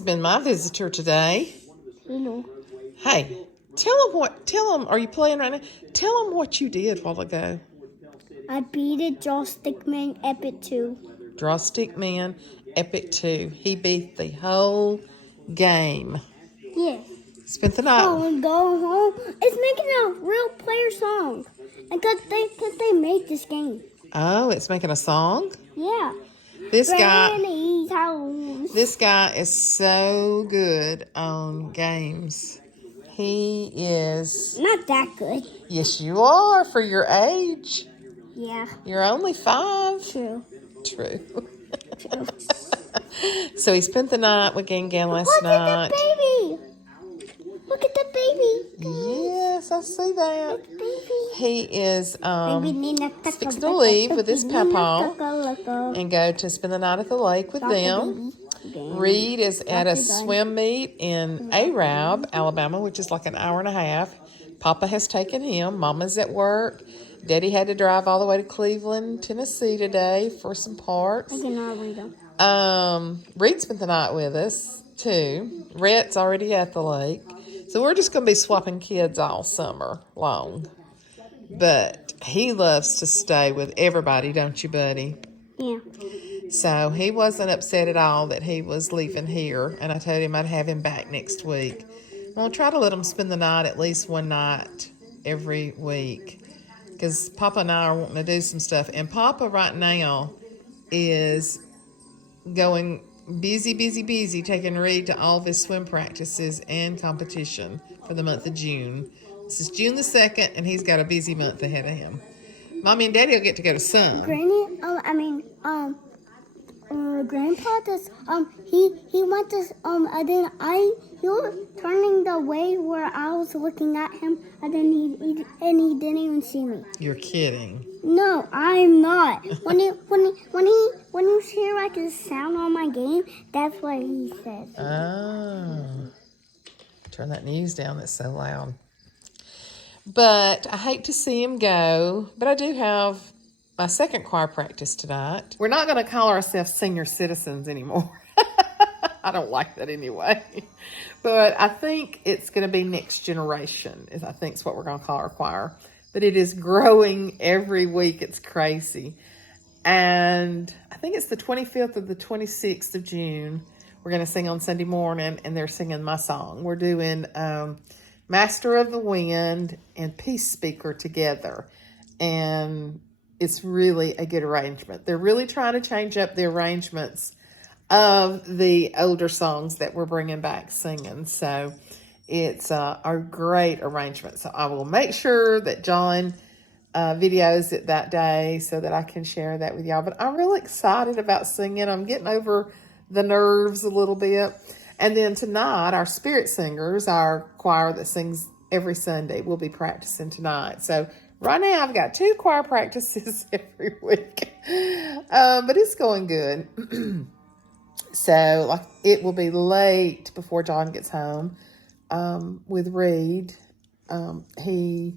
has been my visitor today. Hello. Hey, tell them, are you playing right now? Tell them what you did a while ago. I beat a Joystick Man Epic 2. Draw Stick Man, Epic 2. He beat the whole game. Yeah. Spent the night. Oh, and go home. It's making a real player song. And cause they made this game. Oh, it's making a song? Yeah. This Granny's house. guy is so good on games. He is. Not that good. Yes, you are for your age. Yeah. You're only 5. True. True. True. So he spent the night with Gangan last Look night. at the baby. Look at the baby. Yes, I see that. Look, baby. He is fixing to to leave with his papa and go to spend the night at the lake with them. Reed is at a swim meet in Arab, Alabama, which is like an hour and a half. Papa has taken him. Mama's at work. Daddy had to drive all the way to Cleveland, Tennessee today for some parts. I cannot read them. Reed spent the night with us, too. Rhett's already at the lake. So we're just going to be swapping kids all summer long. But he loves to stay with everybody, don't you, buddy? Yeah. So he wasn't upset at all that he was leaving here. And I told him I'd have him back next week. We'll try to let him spend the night at least one night every week. Because Papa and I are wanting to do some stuff. And Papa right now is going busy, taking Reed to all of his swim practices and competition for the month of June. This is June the 2nd, and he's got a busy month ahead of him. Mommy and Daddy will get to go to some. Granny, Grandpa does, he went to, he was turning the way where I was looking at him, and then he didn't even see me. You're kidding. No, I'm not. When you hear like a sound on my game, that's what he says. Oh. Turn that news down, that's so loud. But I hate to see him go, but I do have my second choir practice tonight. We're not going to call ourselves senior citizens anymore. I don't like that anyway. But I think it's going to be next generation, I think is what we're going to call our choir. But it is growing every week. It's crazy. And I think it's the 25th or the 26th of June. We're going to sing on Sunday morning, and they're singing my song. We're doing Master of the Wind and Peace Speaker together. And it's really a good arrangement. They're really trying to change up the arrangements of the older songs that we're bringing back singing. So it's a great arrangement. So I will make sure that John videos it that day so that I can share that with y'all. But I'm really excited about singing. I'm getting over the nerves a little bit. And then tonight, our spirit singers, our choir that sings every Sunday, will be practicing tonight. So right now, I've got 2 choir practices every week. But it's going good. So it will be late before John gets home with Reed. He,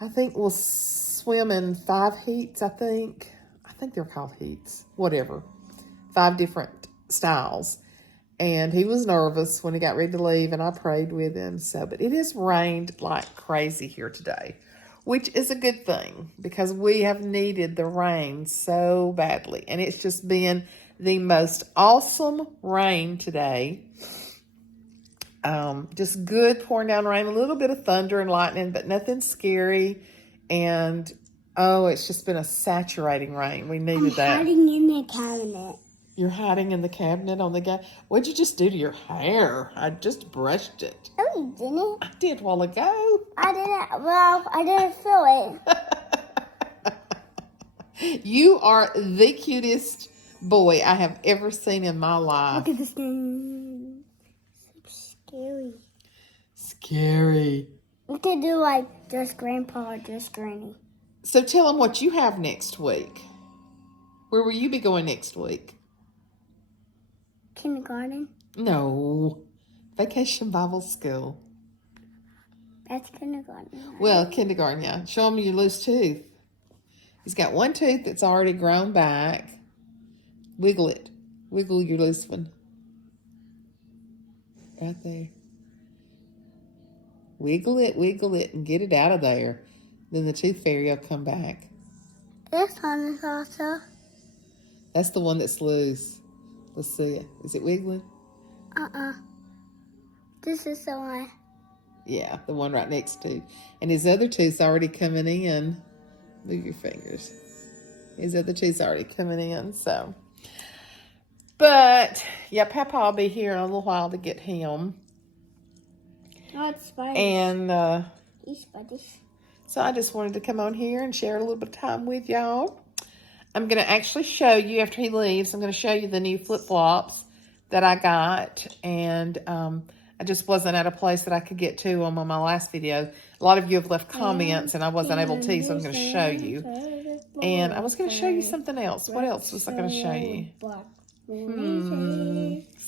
I think, will swim in 5 heats, I think. I think they're called heats. Whatever. 5 different styles. And he was nervous when he got ready to leave, and I prayed with him. But it has rained like crazy here today, which is a good thing because we have needed the rain so badly. And it's just been the most awesome rain today. Just good pouring down rain, a little bit of thunder and lightning, but nothing scary. And, it's just been a saturating rain. We needed that. I'm hiding in the cabinet. You're hiding in the cabinet on the guy. What'd you just do to your hair? I just brushed it. Oh, you didn't? I did a while ago. I didn't. Well, I didn't feel it. You are the cutest boy I have ever seen in my life. Look at this thing. So scary. Scary. We could do like just Grandpa or just Granny. So tell them what you have next week. Where will you be going next week? Kindergarten? No. Vacation Bible School. That's kindergarten. Right? Well, kindergarten, yeah. Show him your loose tooth. He's got 1 tooth that's already grown back. Wiggle it. Wiggle your loose one. Right there. Wiggle it, and get it out of there. Then the tooth fairy will come back. This one is also. That's the one that's loose. Let's see it. Is it wiggling? This is the one. Yeah, the one right next to. And his other tooth's already coming in. Move your fingers. His other tooth's already coming in, so. But, yeah, Papa will be here in a little while to get him. Oh, it's spiders. And, These spiders. so I just wanted to come on here and share a little bit of time with y'all. I'm going to actually show you, after he leaves, I'm going to show you the new flip-flops that I got. And I just wasn't at a place that I could get to them on my last video. A lot of you have left comments, and I wasn't able to, so I'm going to show you. And I was going to show you something else. What else was I going to show you?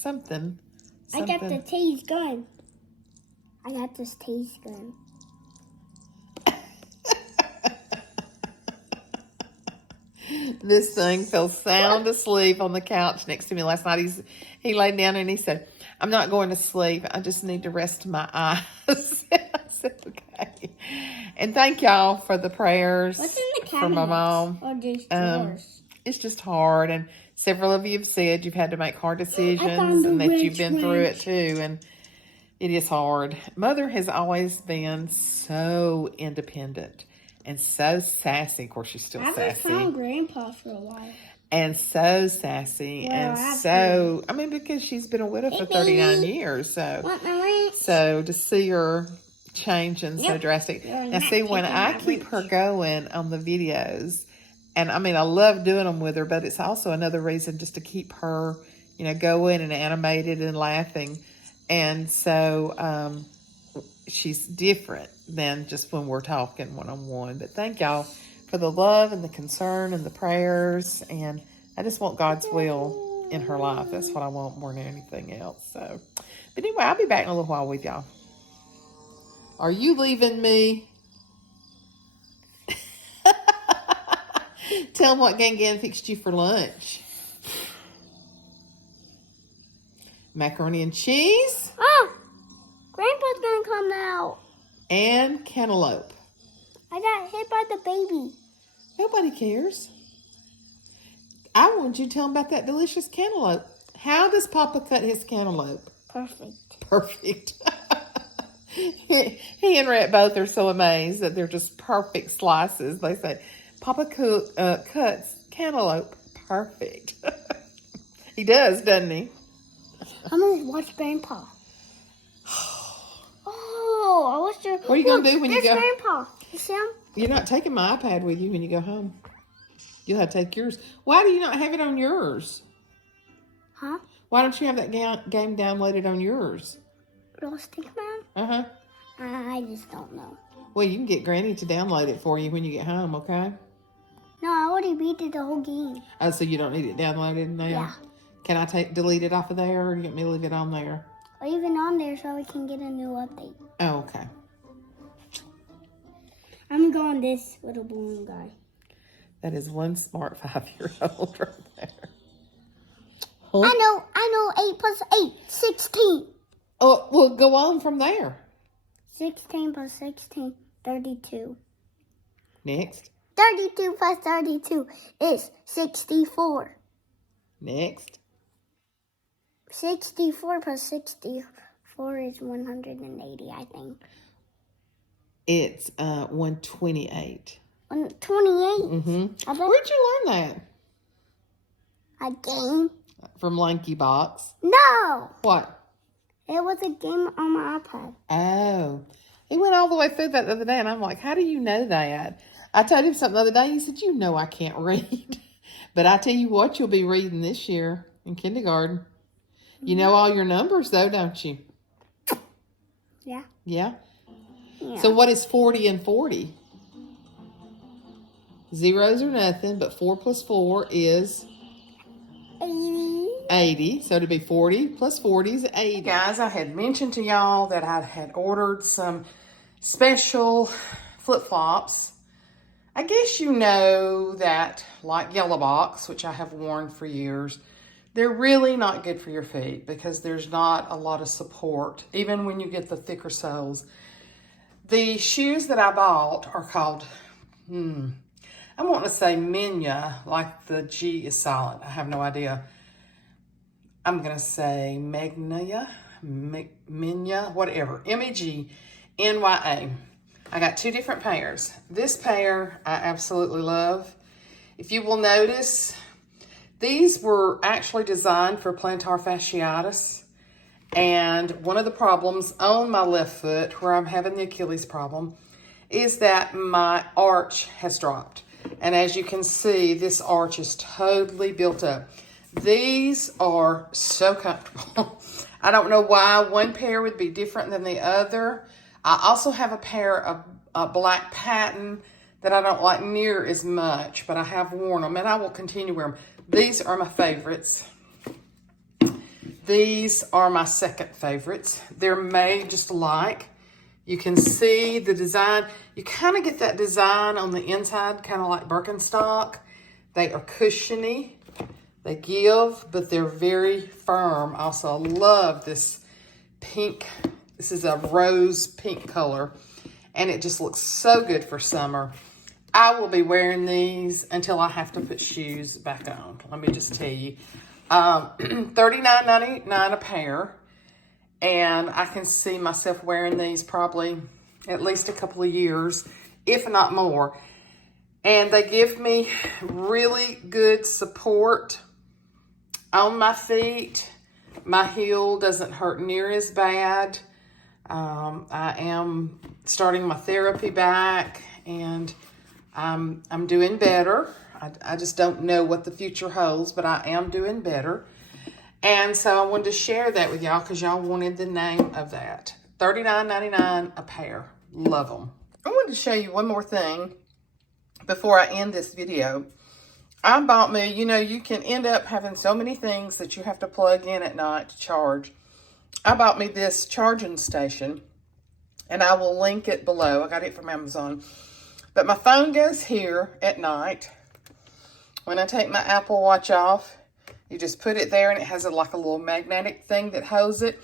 Something. I got the tase gun. I got this tase gun. This thing fell sound asleep on the couch next to me last night. He laid down and he said, "I'm not going to sleep. I just need to rest my eyes." I said, "Okay." And thank y'all for the prayers. What's in the for my mom. Or just drawers? It's just hard, and several of you have said you've had to make hard decisions and that you've been through it too, and it is hard. Mother has always been so independent and so sassy. Of course, she's still sassy. I haven't found Grandpa for a while. And so sassy, I mean, because she's been a widow for 39 years, so to see her changing so drastic. Now, see, when I keep her going on the videos, and I mean, I love doing them with her, but it's also another reason just to keep her, you know, going and animated and laughing. And so she's different than just when we're talking one-on-one. But thank y'all for the love and the concern and the prayers. And I just want God's will in her life. That's what I want more than anything else. So, but anyway, I'll be back in a little while with y'all. Are you leaving me? Tell them what Gan fixed you for lunch. Macaroni and cheese. Oh, Grandpa's gonna come now. And cantaloupe. I got hit by the baby. Nobody cares. I want you to tell them about that delicious cantaloupe. How does Papa cut his cantaloupe? Perfect. He and Rhett both are so amazed that they're just perfect slices. They say, "Papa cuts cantaloupe perfect." He does, doesn't he? I'm going to watch Grandpa. Oh, I wish there... What are you going to do when you go... Grandpa. You see him? You're not taking my iPad with you when you go home. You'll have to take yours. Why do you not have it on yours? Huh? Why don't you have that game downloaded on yours? Little Stick Man? Uh-huh. I just don't know. Well, you can get Granny to download it for you when you get home, okay? No, I already beat it the whole game. Oh, so you don't need it downloaded now? Yeah. Can I delete it off of there, or do you want me to leave it on there? Leave it on there so we can get a new update. Oh, okay. I'm going this little balloon guy. That is one smart 5-year-old right there. Huh? I know. 8 plus 8, 16. Oh, well, go on from there. 16 plus 16, 32. Next. 32 plus 32 is 64. Next. 64 plus 64 is 180, I think. It's 128. 128? Mm-hmm. Where'd you learn that? A game? From Lanky Box. No! What? It was a game on my iPad. Oh. He went all the way through that the other day, and I'm like, how do you know that? I told him something the other day. He said, you know I can't read. But I tell you what, you'll be reading this year in kindergarten. You know all your numbers, though, don't you? Yeah. Yeah? So what is 40 and 40? Zeros are nothing, but 4 plus 4 is 80. So to be 40 plus 40 is 80. Guys, I had mentioned to y'all that I had ordered some special flip-flops. I guess you know that, like Yellow Box, which I have worn for years, They're really not good for your feet because there's not a lot of support, even when you get the thicker soles. The shoes that I bought are called, I want to say MEGNYA, like the G is silent. I have no idea. I'm going to say MEGNYA, whatever. MEGNYA. I got two different pairs. This pair I absolutely love. If you will notice, these were actually designed for plantar fasciitis. And one of the problems on my left foot, where I'm having the Achilles problem, is that my arch has dropped. And as you can see, this arch is totally built up. These are so comfortable. I don't know why one pair would be different than the other. I also have a pair of black patent that I don't like near as much, but I have worn them and I will continue to wear them. These are my favorites. These are my second favorites. They're made just alike. You can see the design. You kind of get that design on the inside, kind of like Birkenstock. They are cushiony. They give, but they're very firm. Also, I love this pink. This is a rose pink color, and it just looks so good for summer. I will be wearing these until I have to put shoes back on. Let me just tell you. $39.99 a pair, and I can see myself wearing these probably at least a couple of years, if not more. And they give me really good support on my feet. My heel doesn't hurt near as bad. I am starting my therapy back, and I'm doing better. I just don't know what the future holds, but I am doing better. And so I wanted to share that with y'all because y'all wanted the name of that. $39.99 a pair. Love them. I wanted to show you one more thing before I end this video. I bought me, you can end up having so many things that you have to plug in at night to charge. I bought me this charging station, and I will link it below. I got it from Amazon. But my phone goes here at night. When I take my Apple Watch off, you just put it there, and it has like a little magnetic thing that holds it.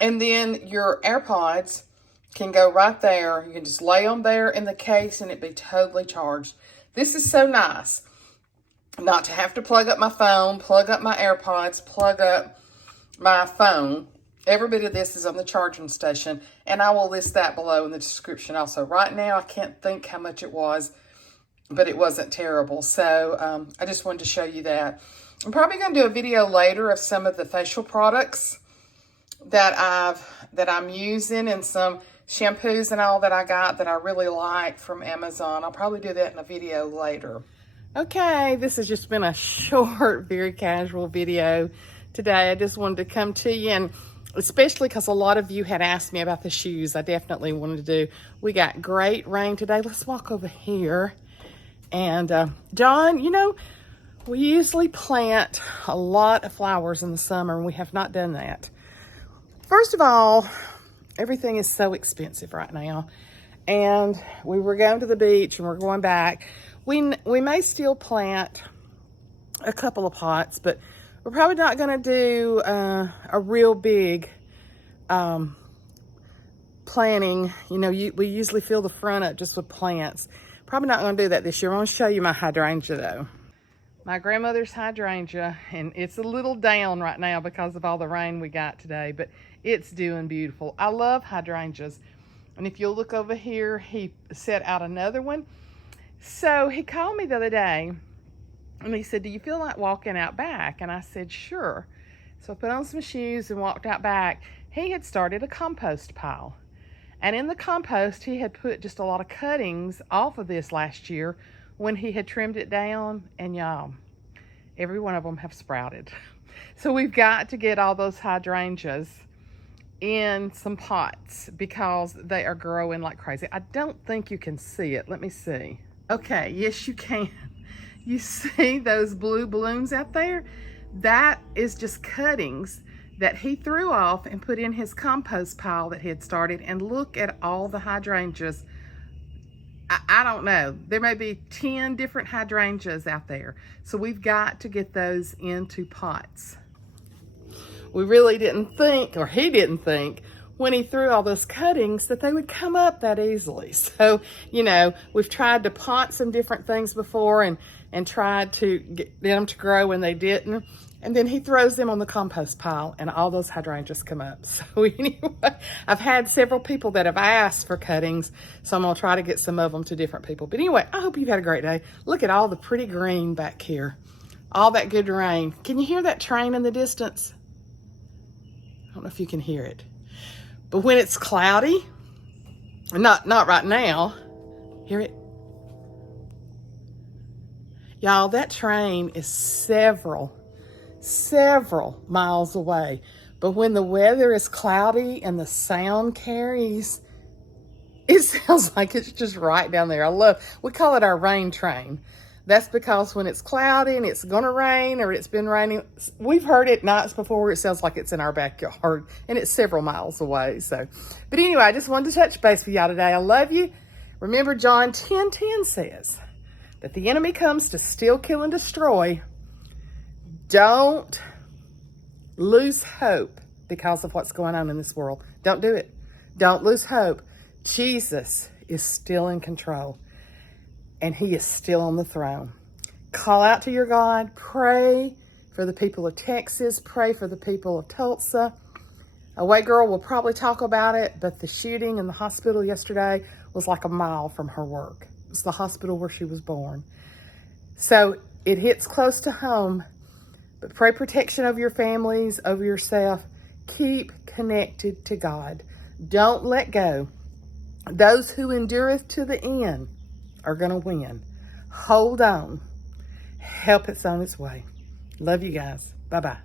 And then your AirPods can go right there. You can just lay them there in the case, and it be totally charged. This is so nice. Not to have to plug up my phone, plug up my AirPods, plug up my phone. Every bit of this is on the charging station, and I will list that below in the description also. Right now, I can't think how much it was, but it wasn't terrible. So I just wanted to show you that. I'm probably going to do a video later of some of the facial products that I'm using, and some shampoos and all that I got that I really like from Amazon. I'll probably do that in a video later. Okay, this has just been a short, very casual video today. I just wanted to come to you, and especially because a lot of you had asked me about the shoes. I definitely wanted to do. We got great rain today. Let's walk over here. And John, we usually plant a lot of flowers in the summer, and we have not done that. First of all, everything is so expensive right now. And we were going to the beach, and we're going back. We may still plant a couple of pots, but we're probably not going to do a real big planting. We usually fill the front up just with plants. Probably not going to do that this year. I'm going to show you my hydrangea, though. My grandmother's hydrangea, and it's a little down right now because of all the rain we got today, but it's doing beautiful. I love hydrangeas. And if you'll look over here, he set out another one. So he called me the other day, and he said, "Do you feel like walking out back?" And I said, "Sure." So I put on some shoes and walked out back. He had started a compost pile. And in the compost, he had put just a lot of cuttings off of this last year when he had trimmed it down. And y'all, every one of them have sprouted. So we've got to get all those hydrangeas in some pots because they are growing like crazy. I don't think you can see it. Let me see. Okay, yes, you can. You see those blue balloons out there? That is just cuttings that he threw off and put in his compost pile that he had started. And look at all the hydrangeas I don't know. There may be 10 different hydrangeas out there. So we've got to get those into pots. We really didn't think, or he didn't think, when he threw all those cuttings that they would come up that easily. So, you know, we've tried to pot some different things before and tried to get them to grow when they didn't. And then he throws them on the compost pile and all those hydrangeas come up. So anyway, I've had several people that have asked for cuttings. So I'm gonna try to get some of them to different people. But anyway, I hope you've had a great day. Look at all the pretty green back here. All that good rain. Can you hear that train in the distance? I don't know if you can hear it. But when it's cloudy, not right now, hear it? Y'all, that train is several miles away. But when the weather is cloudy and the sound carries, it sounds like it's just right down there. We call it our rain train. That's because when it's cloudy and it's gonna rain or it's been raining, we've heard it nights before where it sounds like it's in our backyard and it's several miles away. So, but anyway, I just wanted to touch base with y'all today. I love you. Remember, John 10:10 says that the enemy comes to steal, kill, and destroy. Don't lose hope because of what's going on in this world. Don't do it. Don't lose hope. Jesus is still in control and he is still on the throne. Call out to your God. Pray for the people of Texas. Pray for the people of Tulsa. A white girl will probably talk about it, but the shooting in the hospital yesterday was like a mile from her work. It was the hospital where she was born. So it hits close to home. But pray protection over your families, over yourself. Keep connected to God. Don't let go. Those who endureth to the end are going to win. Hold on. Help it's on its way. Love you guys. Bye-bye.